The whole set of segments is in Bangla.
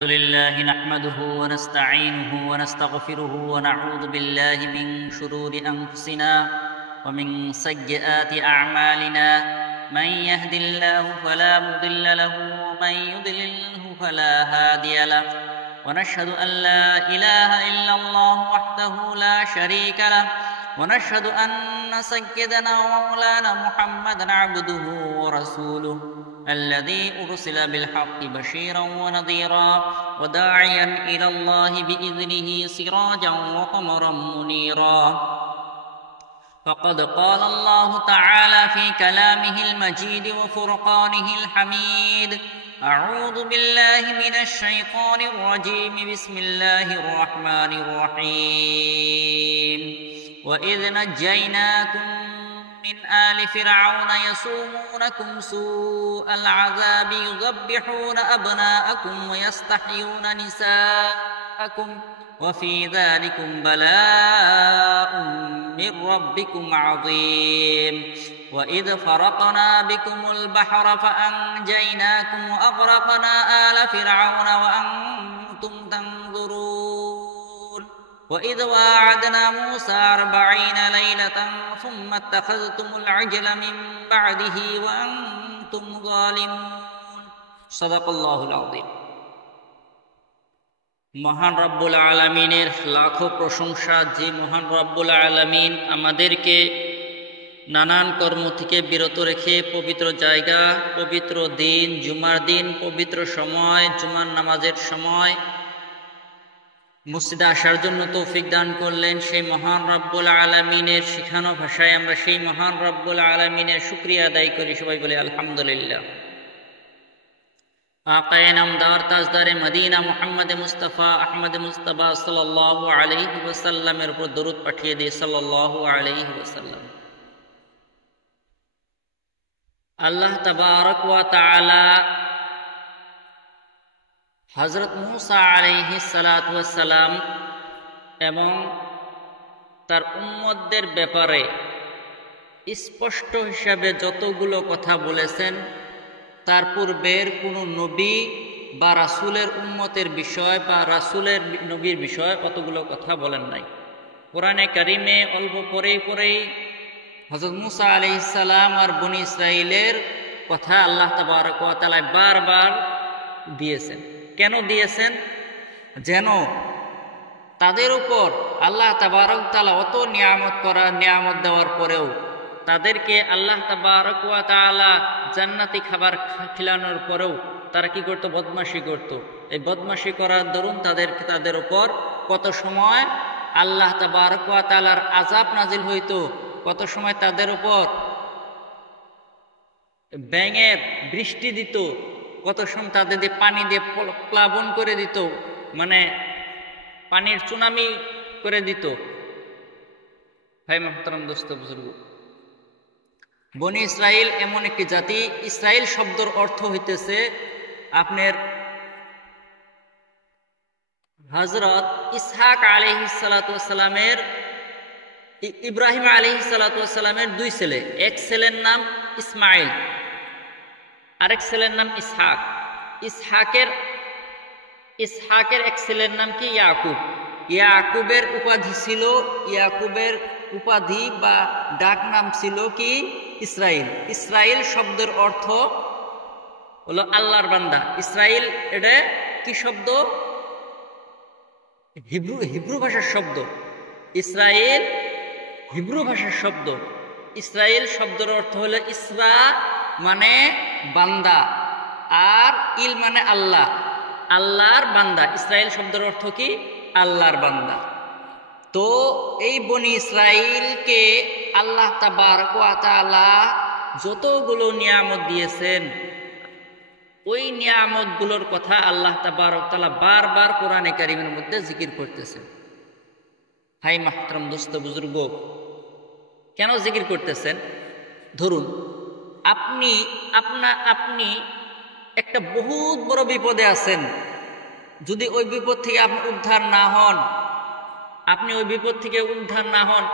الحمد لله نحمده ونستعينه ونستغفره ونعوذ بالله من شرور أنفسنا ومن سيئات أعمالنا من يهد الله فلا مضل له ومن يضلله فلا هادي له ونشهد أن لا إله إلا الله وحده لا شريك له ونشهد أن سيدنا ومولانا محمدا عبده ورسوله الذي أرسل بالحق بشيرا ونذيرا وداعيا إلى الله بإذنه سراجا وقمرا منيرا فقد قال الله تعالى في كلامه المجيد وفرقانه الحميد أعوذ بالله من الشيطان الرجيم بسم الله الرحمن الرحيم وإذ نجيناكم من آل فرعون يسومونكم سوء العذاب يذبحون أبناءكم ويستحيون نساءكم وفي ذلكم بلاء من ربكم عظيم وإذ فرقنا بكم البحر فأنجيناكم وأغرقنا آل فرعون وأنتم تنظرون وإذ واعدنا موسى 40 ليلة ثم اتخذتم العجل من بعده وأنتم ظالمون صدق الله العظيم মহান রব্বুল আলামিনের লাখো প্রশংসা যে মহান রব্বুল আলামিন আমাদেরকে নানান কর্ম থেকে বিরত রেখে পবিত্র জায়গা, পবিত্র দিন, জুমার দিন, পবিত্র সময়, জুমার নামাজের সময় মসজিদে আসার জন্য তৌফিক দান করলেন। সেই মহান রব্বুল আলামিনের শিখানো ভাষায় আমরা সেই মহান রব্বুল আলামিনের শুকরিয়া আদায় করি। সবাই বলে আলহামদুলিল্লাহ। আকায়ে নামদার তাজদারে মদিনা মুহাম্মদ মুস্তাফা আহমদ মুস্তাফা সাল্লাল্লাহু আলাইহি ওয়াসাল্লামের উপর দরুদ পাঠিয়ে দিয়ে সাল্লাল্লাহু আলাইহি ওয়াসাল্লাম। আল্লাহ তাবারক ওয়া তাআলা হযরত মূসা আলাইহিস সালাতু ওয়াস সালাম এবং তার উম্মতদের ব্যাপারে স্পষ্ট হিসাবে যতগুলো কথা বলেছেন তার পূর্বের কোনো নবী বা রাসূলের উম্মতের বিষয় বা রাসূলের নবীর বিষয় কতগুলো কথা বলেন নাই। কোরআনে কারিমে অল্প পরেই হযরত মূসা আলাইহিস সালাম আর বনী ইসরাইলের কথা আল্লাহ তাবারক ওয়া তাআলা বারবার দিয়েছেন। কেন দিয়েছেন? যেন তাদের উপর আল্লাহ তাবারক ওয়া তাআলা অত নিয়ামত দেওয়ার পরেও তাদেরকে আল্লাহ তাবারক ওয়া তাআলা জান্নাতি খাবার খিলানোর পরেও তারা কি করত? বদমাশি করত। এই বদমাশি করার দরুন তাদের উপর কত সময় আল্লাহ তাবারক ওয়া তাআলার আযাব নাজিল হইতো, কত সময় তাদের উপর ব্যাঙের বৃষ্টি দিত, কত সময় তাদের দিয়ে পানি দিয়ে প্লাবন করে দিত, মানে পানির সুনামি করে দিত। ভাই মুহতারাম দোস্ত বুজুর্গ, বনী ইসরাইল এমন একটি জাতি, ইসরাইল শব্দের অর্থ হইতেছে আপনার হযরত ইসহাক আলাইহিস সালাতু ওয়াস সালামের ইব্রাহিম আলাইহিস সালাতু ওয়াস সালামের দুই ছেলে, এক ছেলের নাম ইসমাইল, আরেক ছেলের নাম ইসহাক। ইসহাকের এক ছেলের নাম কি? ইয়াকুব। ইয়াকুবের উপাধি বা ডাক নাম ছিল কি? ইসরাইল। ইসরাইল শব্দের অর্থ হলো আল্লাহর বান্দা। ইসরাইল এটা কি শব্দ? হিব্রু ভাষার শব্দ। ইসরাইল হিব্রু ভাষার শব্দ। ইসরাইল শব্দের অর্থ হলো ইসরা মানে বান্দা, আর ইল মানে আল্লাহ, আল্লাহর বান্দা। ইসরাইল শব্দের অর্থ কি? আল্লাহর বান্দা। তো এই বনী ইসরাইলকে আল্লাহ তাবারক ওয়া তাআলা যতগুলো নিয়ামত দিয়েছেন ওই নিয়ামতগুলোর কথা আল্লাহ তাবারক ওয়া তাআলা বারবার কোরআনে কারিমের মধ্যে জিকির করতেছেন। হাই মাহতারাম দোস্ত বুজুর্গ, কেন জিকির করতেছেন? ধরুন আপনি একটা বহুত বড় বিপদে আছেন, যদি ওই বিপদ থেকে আপনি উদ্ধার না হন,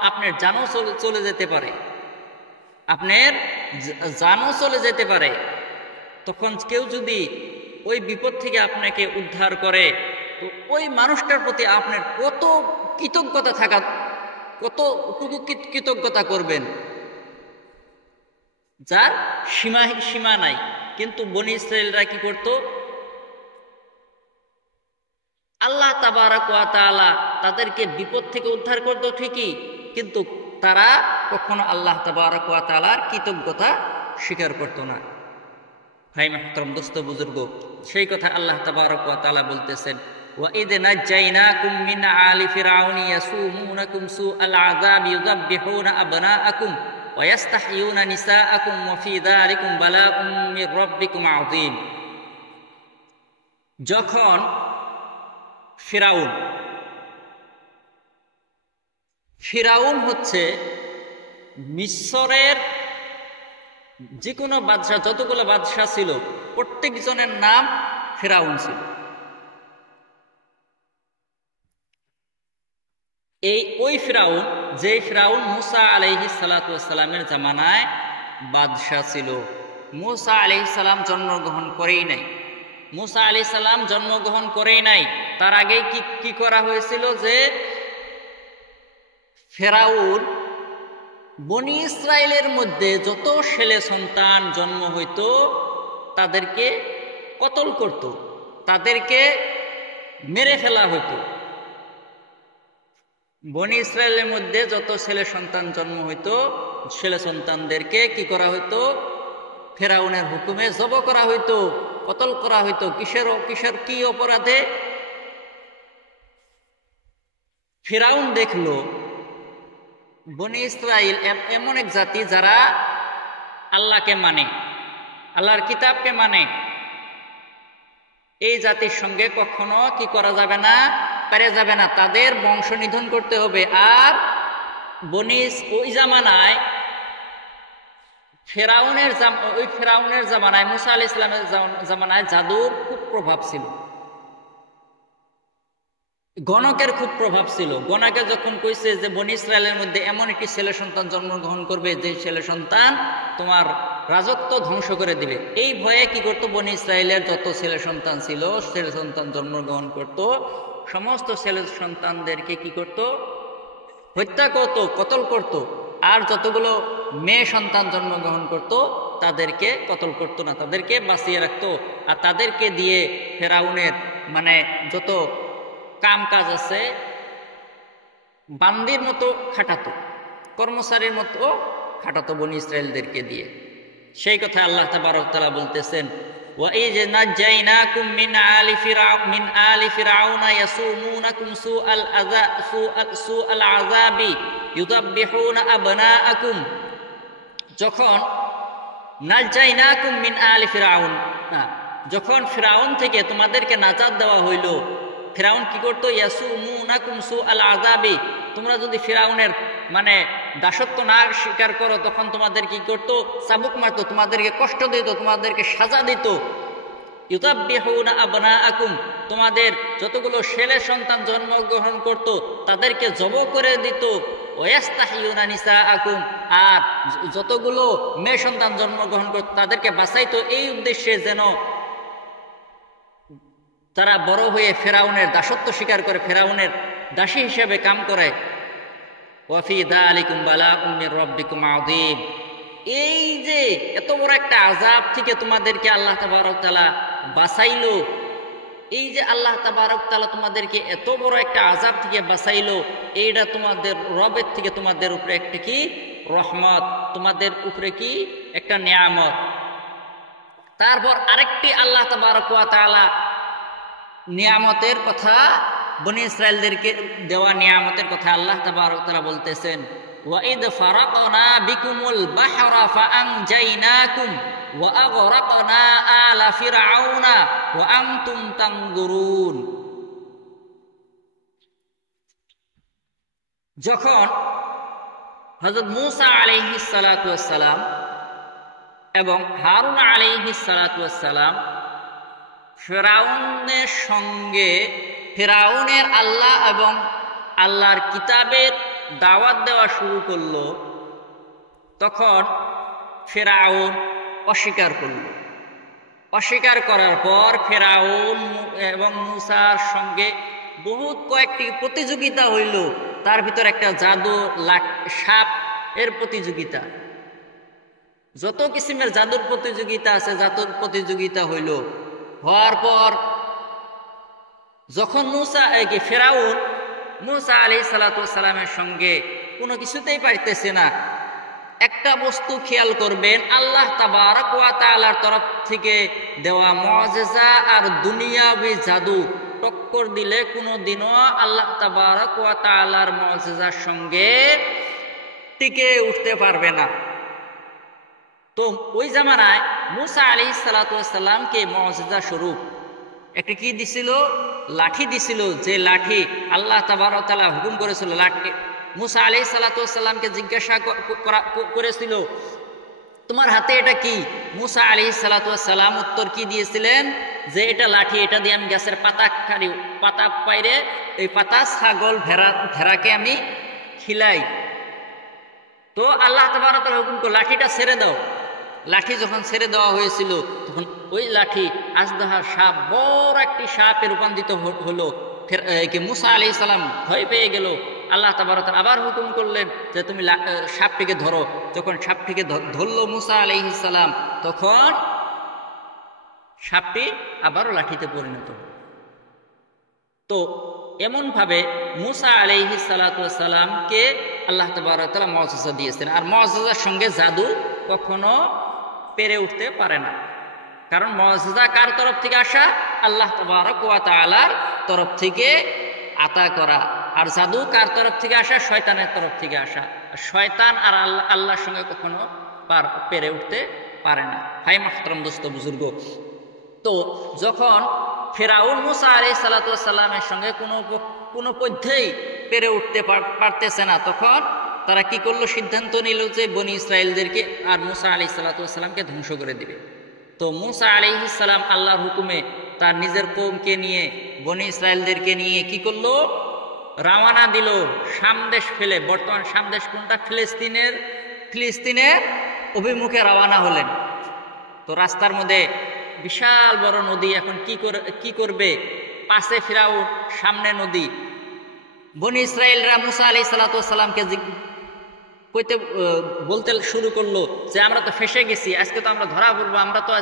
আপনার জানও চলে যেতে পারে। তখন কেউ যদি ওই বিপদ থেকে আপনাকে উদ্ধার করে, তো ওই মানুষটার প্রতি আপনার কত কৃতজ্ঞতা থাকা, কতটুকু কৃতজ্ঞতা করবেন, যার সীমা নাই। কিন্তু বনী ইসরায়েলরা কি করত? আল্লাহ তাবারক ওয়া তাআলা তাদেরকে বিপদ থেকে উদ্ধার করতো ঠিকই, কিন্তু তারা কখনো আল্লাহ তাবারক ওয়া তাআলার কৃতজ্ঞতা স্বীকার করত না। ভাই মাহতারাম, দোস্ত বুজুর্গ, সেই কথা আল্লাহ তাবারক ওয়া তাআলা বলতেছেন, ওয়া ইদ নাজ্জাইনাকুম মিন আলি ফিরআউন ইয়াসুমুনাকুম সুআল আযাব ইউযাব্বিহুনা আবনাআকুম ওয়া ইস্তাহয়ুনা নিসাআকুম ওয়া ফি যালিকুম বালাউম মির রাব্বিকুম আযীম। যখন ফিরাউন হচ্ছে মিসরের যে কোনো বাদশাহ, যতগুলো বাদশাহ ছিল প্রত্যেকজনের নাম ফিরাউন ছিল। ওই ফিরাউন, যে ফিরাউন মুসা আলাইহিস সালাতু ওয়াস সালামের জামানায় বাদশাহ ছিল। মুসা আলাইহিস সালাম জন্মগ্রহণ করেই নাই, মুসা আলাইহিস সালাম জন্মগ্রহণ করেই নাই। তার আগে কি করা হয়েছিল, যে ফিরাউন বনী ইসরায়েলের মধ্যে যত ছেলে সন্তান জন্ম হইত তাদেরকে কতল করত, তাদেরকে মেরে ফেলা হইতো। বনী ইসরায়েলের মধ্যে যত ছেলে সন্তান জন্ম হইত, ছেলে সন্তানদেরকে কি করা হইতো? ফিরাউনের হুকুমে জব করা হইতো, কতল করা হইতো। কিসের কি অপরাধে? ফিরাউন দেখলো বনী ইসরায়েল এমন এক জাতি যারা আল্লাহকে মানে, আল্লাহর কিতাবকে মানে, এই জাতির সঙ্গে কখনো কি করা যাবে না, পারে যাবে না, তাদের বংশ নিধন করতে হবে। আর ওই জামানায় ফেরাউনের জামানায়, মুসা আলাইহিস সালামের জামানায় জাদুর খুব প্রভাব ছিল, গণকের খুব প্রভাব ছিল। গণকে যখন কইছে যে বনী ইসরায়েলের মধ্যে এমন একটি ছেলে সন্তান জন্মগ্রহণ করবে যে ছেলে সন্তান তোমার রাজত্ব ধ্বংস করে দিবে, এই ভয়ে কি করতো? বনী ইসরায়েলের যত ছেলে সন্তান ছিল, ছেলে সন্তান জন্মগ্রহণ করত, সমস্ত ছেলে সন্তানদেরকে কি করত? হত্যা করত, কতল করত। আর যতগুলো মেয়ে সন্তান জন্মগ্রহণ করত তাদেরকে কতল করত না, তাদেরকে বাঁচিয়ে রাখতো। আর তাদেরকে দিয়ে ফেরাউনের যত কাম কাজ আছে বান্দির মতো খাটাতো, কর্মচারীর মতো খাটাতো বনী ইসরায়েলদেরকে দিয়ে। সেই কথা আল্লাহ তাবারক তাআলা বলতেছেন, ওয়া ইজ নাজ্জাইনাকুম মিন আলি ফিরআউনা ইয়াসুমুনাকুম সুআল আযাবি ইউযাব্বিহুনা আবনাআকুম। যখন নাজ্জাইনাকুম মিন আলি ফিরআউন, যখন ফিরআউন থেকে তোমাদেরকে নাজাত দেওয়া হইল, ফিরআউন কি করতো? ইয়াসুমুনাকুম সুআল আযাবি, তোমরা যদি ফিরআউনের দাসত্ব না স্বীকার করো তখন তোমাদের কি করতো? চাবুক মারতো, তোমাদেরকে কষ্ট দিত, তোমাদেরকে সাজা দিত। ইউযাব্বিহুনা আবনাআকুম, তোমাদের যতগুলো ছেলে সন্তান জন্মগ্রহণ করত তাদেরকে জব করে দিত। ওয়াস্তাহয়ুনা নিসাআকুম, আর যতগুলো মেয়ে সন্তান জন্মগ্রহণ করত তাদেরকে বাঁচাইতো, এই উদ্দেশ্যে যেন তারা বড় হয়ে ফেরাউনের দাসত্ব স্বীকার করে, ফেরাউনের দাসী হিসেবে কাম করে। ওয়াফি যালিকুম বালাউম মির রাব্বিকুম আযীম, এই যে এত বড় একটা আযাব থেকে তোমাদেরকে আল্লাহ তাবারক তাআলা বাঁচাইলো, এই যে আল্লাহ তাবারক তাআলা তোমাদেরকে এত বড় একটা আযাব থেকে বাঁচাইলো, এইটা তোমাদের রবের থেকে তোমাদের উপরে একটা কি রহমত, তোমাদের উপরে কি একটা নিয়ামত। তারপর আরেকটি আল্লাহ তাবারক ওয়া তাআলা নিয়ামতের কথা, বনী ইসরায়েলদেরকে দেওয়া নিয়ামতের কথা আল্লাহ তাবারক তাআলা বলতেছেন, ওয়া ইদ ফারাকনা বিকুমুল বাহরা ফাআনজাইনাকুম ওয়া আগরাকনা আলা ফিরআউনা ওয়া আনতুম তানজুরুন। যখন হযরত মূসা আলাইহিস সালাতু ওয়াস সালাম এবং হারুন আলাইহিস সালাতু ওয়াস সালাম ফিরআউনের সঙ্গে, ফিরআউনের আল্লাহ এবং আল্লাহর কিতাবের দাওয়াত দেওয়া শুরু করলো, তখন ফিরআউন অস্বীকার করল। অস্বীকার করার পর ফেরাউন এবং মূসার সঙ্গে বহুত কয়েকটি প্রতিযোগিতা হইল। তার ভিতর একটা জাদু সাপ এর প্রতিযোগিতা, যত কিসিমের জাদুর প্রতিযোগিতা আছে জাদুর প্রতিযোগিতা হইল। হওয়ার পর যখন ফেরাউন মূসা আলাইহিস সালাতু ওয়াস সালামের সঙ্গে কোনো কিছুতেই পারতেছে না, একটা বস্তু খেয়াল করবেন, আল্লাহ তাবারক ওয়া তাআলার তরফ থেকে দেওয়া মুআজিজা আর দুনিয়াবি জাদু টক্কর দিলে কোনোদিনও আল্লাহ তাবারক ওয়া তাআলার মুআজিজার সঙ্গে টিকে উঠতে পারবে না। তো ওই জামানায় মূসা আলাইহিস সালাতু ওয়াস সালামকে মুআজিজা স্বরূপ একটা কি দিছিল? লাঠি দিছিল, যে লাঠি আল্লাহ তাবারক ওয়া তাআলা হুকুম করেছিল। লাঠি মূসা আলাইহিস সালাতু ওয়াস সালামকে জিজ্ঞাসা করেছিল, তোমার হাতে এটা কি? মূসা আলাইহিস সালাতু ওয়াস সালাম উত্তর কি দিয়েছিলেন? যে এটা লাঠি, এটা দিয়ে আমি গাছের পাতা পাইরে এই পাতা ছাগল ভেড়াকে আমি খিলাই। তো আল্লাহ তাবারক ওয়া তাআলা হুকুম করল, লাঠিটা ছেড়ে দাও। লাঠি যখন ছেড়ে দেওয়া হয়েছিল তখন ওই লাঠি আজদাহার সাপ, বড় একটি সাপে রূপান্তরিত হলো। মূসা আলাইহিস সালাম ভয় পেয়ে গেল। আল্লাহ তাবারক ওয়া তাআলা আবার হুকুম করলেন যে তুমি সাপটিকে ধরো। যখন সাপটিকে ধরলো মূসা আলাইহিস সালাম, তখন সাপটি আবারও লাঠিতে পরিণত হল। তো এমন ভাবে মূসা আলাইহিস সালাতু ওয়াস সালামকে আল্লাহ তাবারক ওয়া তাআলা মুআজিজা দিয়েছেন। আর মুআজিজার সঙ্গে জাদু কখনো পেরে উঠতে পারে না, কারণ মুআজিজা কার তরফ থেকে আসা? আল্লাহ তাবারক ওয়া তাআলার তরফ থেকে আতা করা। আর জাদু কার তরফ থেকে আসা? শয়তানের তরফ থেকে আসা। শয়তান আর আল্লাহর সঙ্গে কখনো পেরে উঠতে পারে না। ভাই মাহতারাম, দোস্ত বুজুর্গ, তো যখন ফেরাউন মূসা আলাইহিস সালাতু ওয়াস সালামের সঙ্গে কোনো পদ্ধতিই পেরে উঠতে পারতেছে না, তখন তারা কি করলো? সিদ্ধান্ত নিল যে বনি ইসরায়েলদেরকে আর মূসা আলাইহিস সালাতু ওয়াস সালামকে ধ্বংস করে দিবে। তো মূসা আলাইহিস সালাম আল্লাহর হুকুমে তার নিজের কওমকে নিয়ে, বনি ইসরায়েলদেরকে নিয়ে কি করলো? রওনা দিল শামদেশ ফেলে। বর্তমান শামদেশ কোনটা? ফিলিস্তিনের অভিমুখে রওনা হলেন। তো রাস্তার মধ্যে বিশাল বড় নদী। এখন কি করবে? পাশে ফিরাউন, সামনে নদী। বনি ইসরায়েলরা মূসা আলাইহিস সালাতু ওয়াস সালামকে বলতে শুরু করলো যে আমরা তো ফেঁসে গেছি, আজকে তো আমরা ধরা পড়বো, আমরা তো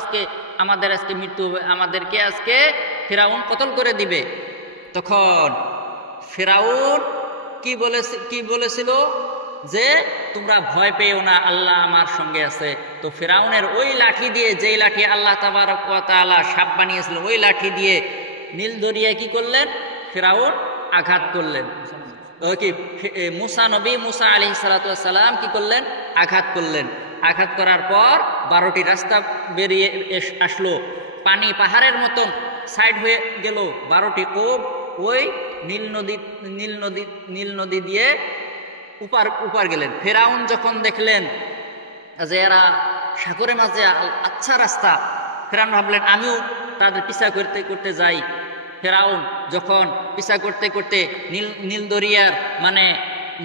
আমাদের আজকে মৃত্যু হবে, আমাদেরকে আজকে ফিরাউন কতল করে দিবে। তখন ফিরাউন কি বলেছিল? যে তোমরা ভয় পেও না, আল্লাহ আমার সঙ্গে আছে। তো ফিরাউনের ওই লাঠি দিয়ে, যেই লাঠি আল্লাহ তাবারক ওয়া তাআলা সাপ বানিয়েছিল, ওই লাঠি দিয়ে নীল দরিয়ায় কি করলেন? ফিরাউন আঘাত করলেন। মূসা আলাইহিস সালাতু ওয়াস সালাম কি করলেন? আঘাত করলেন। আঘাত করার পর 12টি রাস্তা বেরিয়ে আসলো, পানি পাহাড়ের মতন সাইড হয়ে গেল। 12টি কোপ ওই নীল নদী দিয়ে উপার গেলেন। ফেরাউন যখন দেখলেন যে এরা সাগরের মাঝে আচ্ছা রাস্তা, ফেরাউন ভাবলেন আমিও তাদের পিছা করতে যাই। ফেরাউন যখন পিছা করতে নীল দরিয়ার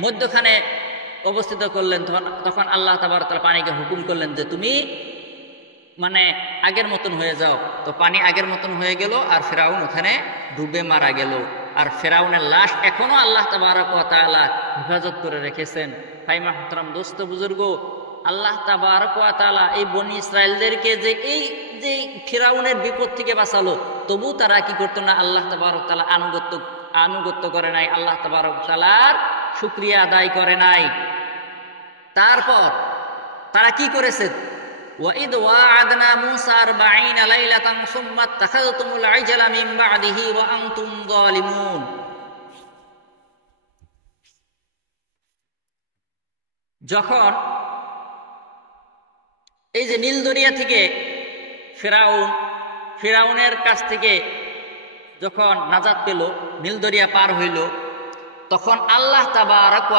মধ্যখানে অবস্থিত করলেন, তখন আল্লাহ তাবারক ওয়া তাআলা পানিকে হুকুম করলেন যে তুমি আগের মতন হয়ে যাও। তো পানি আগের মতন হয়ে গেল, আর ফেরাউন ওখানে ডুবে মারা গেল। আর ফেরাউনের লাশ এখনো আল্লাহ তাবারক ওয়া তাআলা হেফাজত করে রেখেছেন। ভাই মাহতারাম, দোস্ত বুজুর্গ, আল্লাহ তাবারক ওয়া তাআলা এই বনি ইসরায়েলদেরকে যে ফিরাউনের বিপদ থেকে বাঁচালো, তবু তারা কি করতো না? আল্লাহ তাবারক ওয়া তাআলা আনুগত্য করে নাই, আল্লাহ তাবারক ওয়া তাআলার শুকরিয়া আদায় করে নাই। তারপর তারা কি করেছে? وَإِذْ وَعَدْنَا مُوسَى 40 لَيْلَةً ثُمَّ اتَّخَذْتُمُ الْعِجْلَ مِنْ بَعْدِهِ وَأَنْتُمْ ظَالِمُونَ। যখন এই যে নীল দরিয়া থেকে ফিরাউনের কাছ থেকে যখন নাজাত পেল, নীল দরিয়া পার হইল, তখন আল্লাহ তাবারক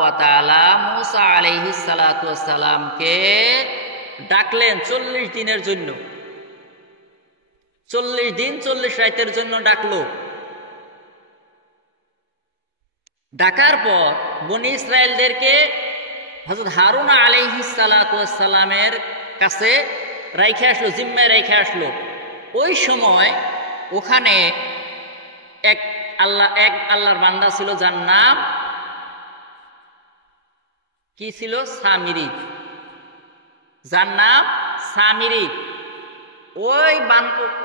ওয়া তাআলা মূসা আলাইহিস সালাতু ওয়াস সালামকে ডাকলেন 40 দিনের জন্য। 40 দিন 40 রাতের জন্য ডাকলো। ডাকার পর বনি ইসরায়েলদেরকে হযরত হারুন আলাইহিস সালাতু ওয়াস সালামের কাছে রাইখে আসলো, জিম্মায় রাইখে আসলো। ওই সময় ওখানে এক আল্লাহর বান্দা ছিল, যার নাম কি ছিল? সামিরি। যার নাম সামিরি।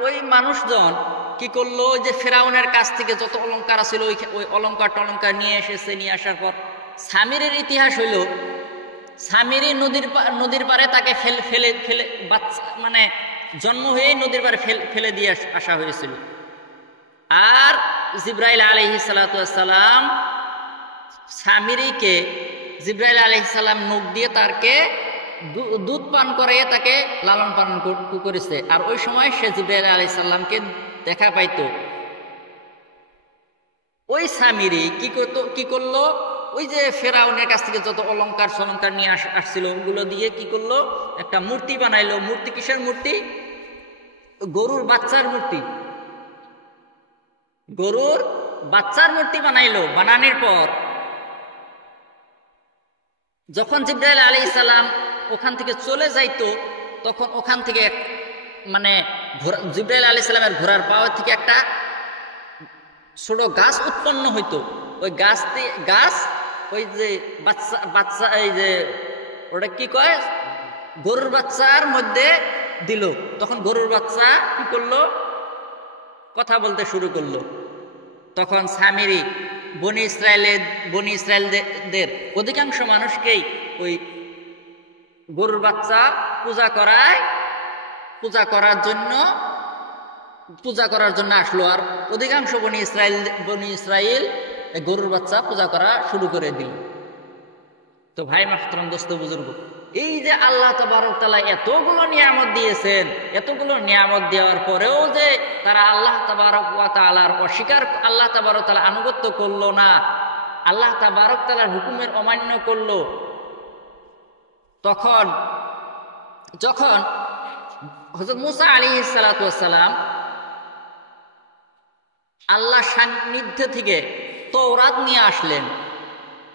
ওই মানুষজন কি করলো, ওই যে ফেরাউনের কাছ থেকে যত অলংকার ছিল ওই অলংকার টলঙ্কার নিয়ে এসেছে। নিয়ে আসার পর সামিরের ইতিহাস হইল, সামিরি নদীর পারে তাকে ফেলে বাচ্চা মানে জন্ম হয়ে নদীর পারে ফেলে দিয়ে আসা হয়েছিল। আর জিব্রাইল আলাইহিস সালাতু ওয়াস সালাম সামিরিকে, জিব্রাইল আলাইহিস সালাম নখ দিয়ে তাকে দুধ পান করে তাকে লালন পালন করেছে। আর ওই সময় সে জিব্রাইল আলাইহিস সালামকে দেখা পাইতো। ওই সামিরি কি করলো, ওই যে ফেরাউনের কাছ থেকে যত অলংকার সলংকার নিয়ে আসছিল ওগুলো দিয়ে কি করলো, একটা মূর্তি বানাইলো। মূর্তি কিসের মূর্তি? গরুর বাচ্চার মূর্তি। গরুর বাচ্চার মূর্তি বানাইলো। বানানোর পর যখন জিব্রাইল আলাইহিস সালাম ওখান থেকে চলে যাইতো, তখন ওখান থেকে মানে জিব্রাইল আলাইহিস সালামের ঘোড়ার পাওয়ার থেকে একটা ছোট গাছ উৎপন্ন হইতো। ওই গাছ ওই যে বাচ্চা এই যে ওটা কি কয়, গরুর বাচ্চার মধ্যে দিল। তখন গরুর বাচ্চা কি করলো, কথা বলতে শুরু করলো। তখন সামিরি বনি ইসরায়েলদের অধিকাংশ মানুষকেই ওই গরুর বাচ্চা পূজা করার জন্য আসলো। আর অধিকাংশ বনি ইসরায়েল গরুর বাচ্চা পূজা করা শুরু করে দিল। তো ভাই মাহতারাম, দোস্ত বুজুর্গ, এই যে আল্লাহ তাবারক তাআলা এতগুলো নিয়ামত দিয়েছেন, এতগুলো নিয়ামত দেওয়ার পরেও যে তারা আল্লাহ তাবারক ওয়া তাআলার অস্বীকার, আল্লাহ তাবারক তাআলা আনুগত্য করলো না, আল্লাহ তাবারক তাআলার হুকুমের অমান্য করলো, তখন যখন হযরত মুসা আলাইহিস সালাতু ওয়াস সালাম আল্লাহ সান্নিধ্য থেকে তওরাত নিয়ে আসলেন,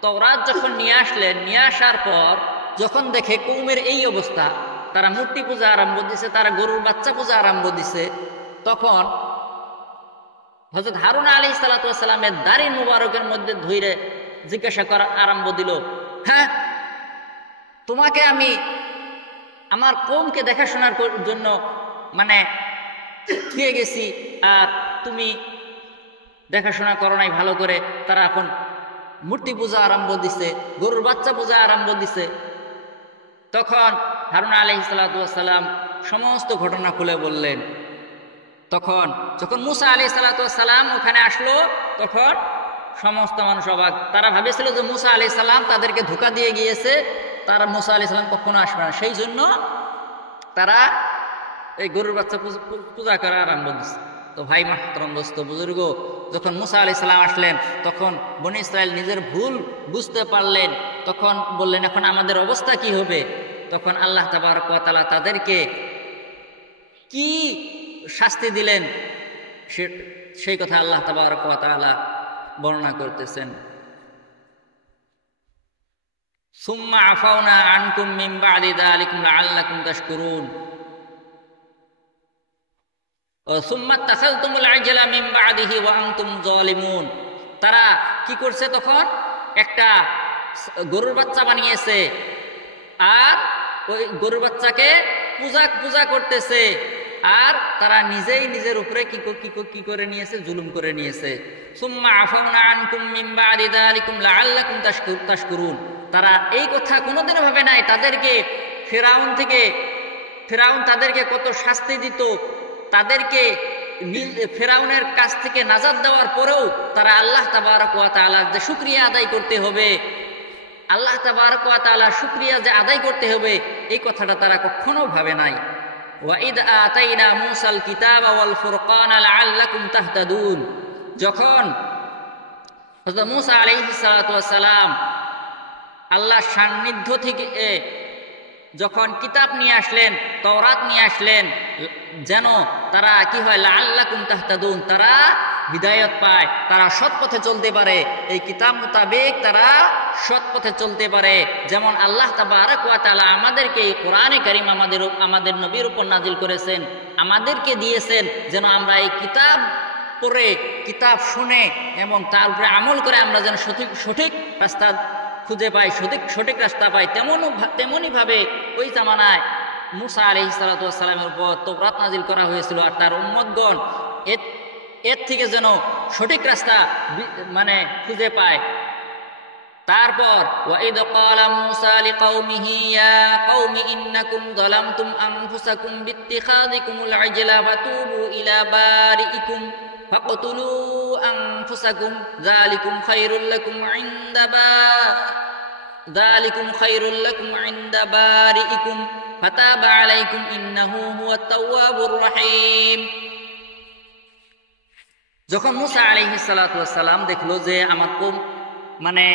তওরাত যখন নিয়ে আসলেন, নিয়ে আসার পর যখন দেখে কওমের এই অবস্থা, তারা মূর্তি পূজা আরম্ভ দিছে, তারা গরুর বাচ্চা পূজা আরম্ভ দিছে, তখন হযরত হারুন আলাইহিস সালাতু ওয়াস সালামের দাড়ি মুবারকের মধ্যে ধইরে জিজ্ঞাসা করা আরম্ভ দিল, হ্যাঁ, তোমাকে আমি আমার কওমকে দেখাশোনার জন্য মানে দিয়ে গেছি, আর তুমি দেখাশোনা করো নাই ভালো করে। তারা এখন মূর্তি পূজা আরম্ভ দিছে, গরুর বাচ্চা পূজা আরম্ভ দিছে। তখন হারুন আলাইহিস সালাতু ওয়াস সালাম সমস্ত ঘটনা খুলে বললেন। তখন যখন মুসা আলাইহিস সালাতু ওয়াস সালাম ওখানে আসলো, তখন সমস্ত মানুষ অবাক। তারা ভেবেছিল যে মুসা আলাইহিস সালাম তাদেরকে ধোঁকা দিয়ে গিয়েছে, তারা মুসা আলাইহিস সালাম কখনো আসবে না, সেই জন্য তারা এই গরুর বাচ্চা পূজা করা আরম্ভ দিচ্ছে। তো ভাই মাহতারাম, দোস্ত বুজুর্গ, যখন মুসা আলাইহিস সালাম আসলেন, তখন বনি ইসরাইল নিজের ভুল বুঝতে পারলেন। তখন বললেন, এখন আমাদের অবস্থা কি হবে? তখন আল্লাহ তাবারক ওয়া তাআলা তাদেরকে কি শাস্তি দিলেন সেই কথা আল্লাহ তাবারক ওয়া তাআলা বর্ণনা করতেছেন। সুম্মা আফাউনা আনকুম মিন বাদি যালিকুম লাআল্লাকুম তাশকুরুন সুম্মা তাখালতুমুল আজলা মিন বাদিহি ওয়া আনতুম যালিমুন। তারা কি করছে? তখন একটা গরুর বাচ্চা বানিয়েছে, আর ওই গরুর বাচ্চাকে পূজা করতেছে, আর তারা নিজেই নিজের উপরে কি করে নিয়েছে? জুলুম করে নিয়েছে। সুম্মা আফাউনা আনকুম মিন বাদি যালিকুম লাআল্লাকুম তাশকুরুন। তারা এই কথা কোনোদিনও ভাবে নাই, ফেরাউন তাদেরকে কত শাস্তি দিত, তাদেরকে ফেরাউনের কাছ থেকে নাজাত দেওয়ার পরেও তারা আল্লাহ তাবারক ওয়া তাআলার যে শুকরিয়া আদায় করতে হবে, আল্লাহ তাবারক ওয়া তাআলার শুকরিয়া যে আদায় করতে হবে, এই কথাটা তারা কখনো ভাবে নাই। ওয়াইদ আতাইনা মূসাল কিতাবা ওয়াল ফুরকানা লাআল্লাকুম তাহতাদুন। যখন হযরত মূসা আলাইহিস সালাতু ওয়াস সালাম আল্লাহর সান্নিধ্য থেকে যখন কিতাব নিয়ে আসলেন, তাওরাত নিয়ে আসলেন, যেন তারা কি হয়? লাআল্লাকুম তাহতাদুন, তারা হিদায়াত পায়, তারা সৎ পথে চলতে পারে, এই কিতাব মোতাবেক তারা সৎ পথে চলতে পারে। যেমন আল্লাহ তাবারক ওয়া তাআলা আমাদেরকে এই কোরআনে কারীম আমাদের নবীর উপর নাজিল করেছেন, আমাদেরকে দিয়েছেন যেন আমরা এই কিতাব পড়ে, কিতাব শুনে এবং তার উপরে আমল করে আমরা যেন সঠিক রাস্তা খুঁজে পাই, সঠিক রাস্তা পাই। তেমনই ভাবে ওই জামানায় মুসা আলাইহিস সালাতু ওয়াস সালামের উপর তাওরাত নাজিল করা হয়েছিল, আর তার উম্মতগণ এর থেকে যেন সঠিক রাস্তা মানে খুঁজে পায়। তারপর ওয়াইদ ক্বালা মূসা লিকাওমিহি ইয়া কওমি ইন্নাকুম যালামতুম আনফুসাকুম বিত্তিখাযিকুমুল ইজলা ফাতুবু ইলা বারিইকুম ফাকতুলু আনফুসাকুম যালিকুম খায়রুল লাকুম ইনদা বারিইকুম ফাতাবা আলাইকুম ইন্নাহু হুয়াত তাওয়াবুর রহিম। যখন মুসা আলাইহিস সালাতু ওয়াস সালাম দেখলো যে আমার কওম মানে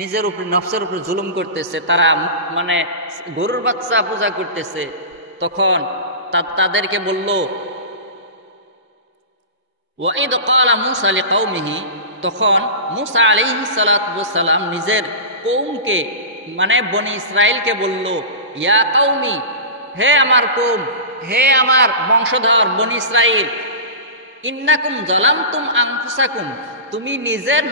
নিজের উপর নফসের উপর জুলুম করতেছে, তারা মানে গরুর বাচ্চা পূজা করতেছে, তখন তাদেরকে বলল ওয়াইদ ক্বালা মূসা লিকাওমিহি, তখন মুসা আলাইহিস সালাতু ওয়াস সালাম নিজের কওমকে মানে বনি ইসরাইলকে বলল, ইয়া কওমি, হে আমার কওম, হে আমার বংশধর বনি ইসরাইল, ইন্নাকুম যালামতুম আনফুসাকুম, তুমি নিজেদের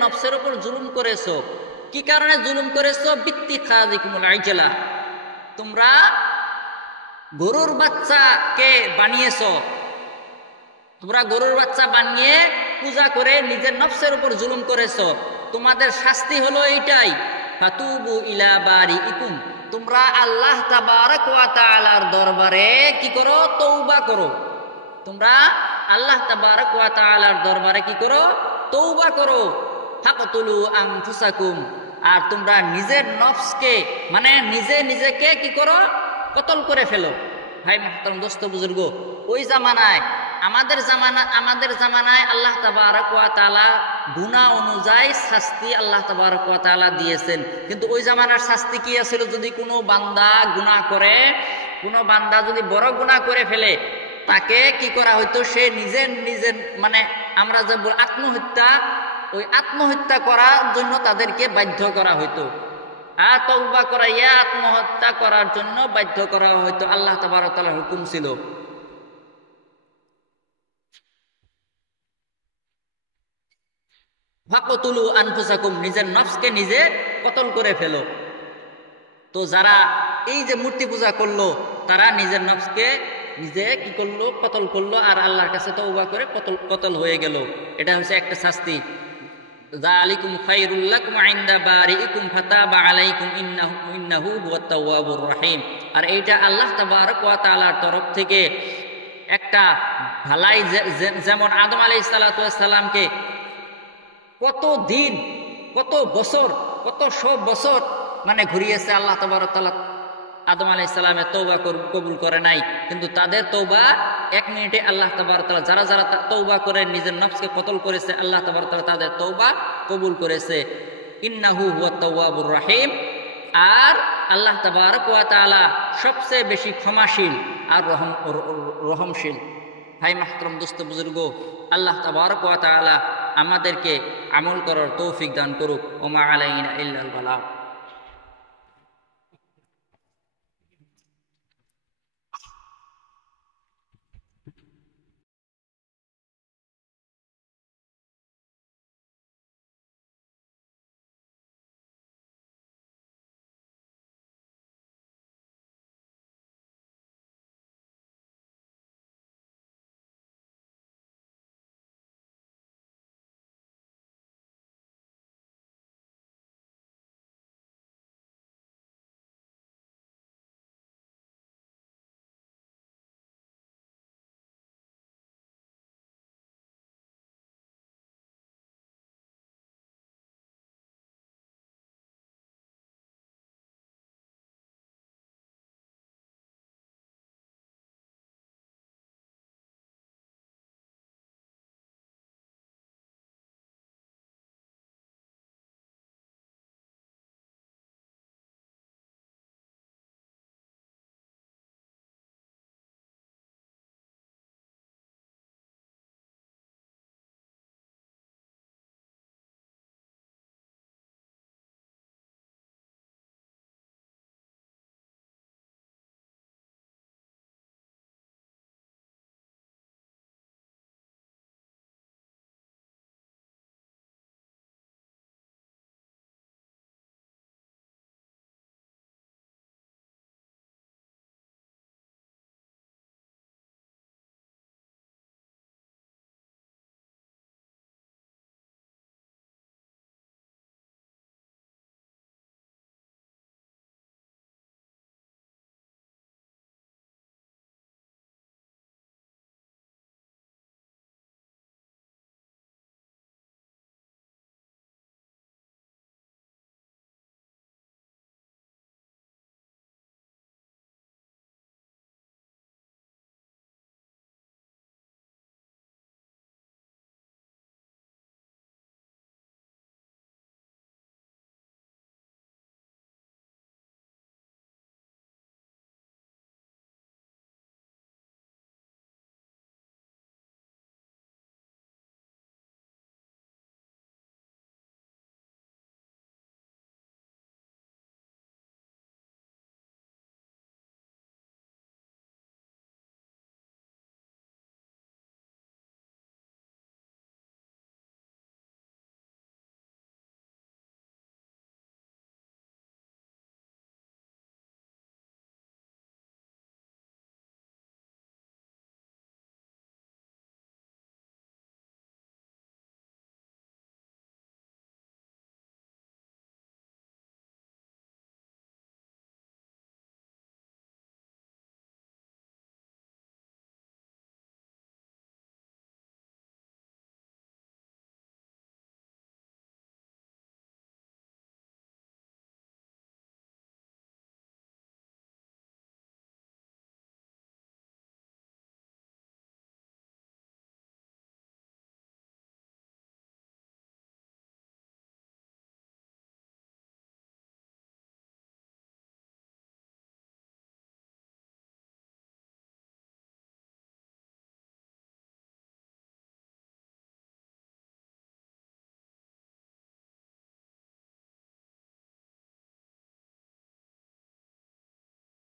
নফসের উপর জুলুম করেছো। কি কারণে জুলুম করেছো? বিত্তিখাযিকুমুল ইজলা, তোমরা গরুর বাচ্চাকে বানিয়েছো, তোমরা গরুর বাচ্চা বানিয়ে পূজা করে নিজের নফসের উপর জুলুম করেছো। তোমাদের শাস্তি হলো এইটাই, ফাতুবু ইলা বারিইকুম, তোমরা আল্লাহ তাবারক ওয়া তাআলার দরবারে কি করো? তওবা করো। তোমরা আল্লাহ তাবারক ওয়া তাআলার দরবারে কি করো? তওবা করো। ফাকতুলু আনফুসাকুম, আর তোমরা নিজের নফসকে মানে নিজেকে কি করো? কতল করে ফেলো। ভাই মুহতারাম দোস্ত বুজুর্গ, ওই জামানায় আমাদের জামানায় আল্লাহ তাবারক ওয়া তাআলা গুনাহ অনুযায়ী শাস্তি আল্লাহ তাবারক ওয়া তাআলা দিয়েছেন, কিন্তু ওই জামানার শাস্তি কি আছিল? যদি কোনো বান্দা গুনাহ করে, কোনো বান্দা যদি বড় গুনাহ করে ফেলে, তাকে কি করা হইতো? সে নিজের মানে আমরা যে আত্মহত্যা করার জন্য তাদেরকে বাধ্য করা হইতো, আর তওবা করাইয়া আত্মহত্যা করার জন্য বাধ্য করা হইতো। আল্লাহ তাবারক ওয়া তাআলার হুকুম ছিল। ফাকতুলু আনফুসাকুম, নিজের নফসকে নিজে কতল করে ফেলো। তো যারা এই যে মূর্তি পূজা করলো, তারা নিজের নফসকে নিজে কি করলো? কতল করলো, আর আল্লাহর কাছে তওবা করে কতল হয়ে গেল। এটা হচ্ছে একটা শাস্তি। যালিকুম খায়রুল লাকুম ইনদা বারিইকুম ফাতাবা আলাইকুম ইন্নাহু হুয়াত তাওয়াবুর রহিম। আর এইটা আল্লাহ তাবারক ওয়া তাআলার তরফ থেকে একটা ভালাই, যেমন আদম আলাইহিস সালাতু ওয়াস সালামকে কত দিন, কত বছর, কত শত বছর মানে ঘুরিয়েছে আল্লাহ তাবারক ওয়া তাআলা। আদম আলাইহিস সালামের তওবা কবুল করে নাই, কিন্তু তাদের তওবা 1 মিনিটে আল্লাহ তাবারক ওয়া তাআলা, যারা তওবা করে নিজের নফসকে কতল করেছে, আল্লাহ তাবারক ওয়া তাআলা তাদের তওবা কবুল করেছে। ইন্নাহু হুয়াত তাওয়াবুর রহিম। আর আল্লাহ তাবারক ওয়া তাআলা সবচেয়ে বেশি ক্ষমাশীল আর রহমশীল। ভাই মুহতারাম দোস্ত বুজুর্গ, আল্লাহ তাবারক ওয়া তাআলা আমাদেরকে আমল করার তৌফিক দান করুক। ওমা আলাইনা ইল্লাল বালাগ।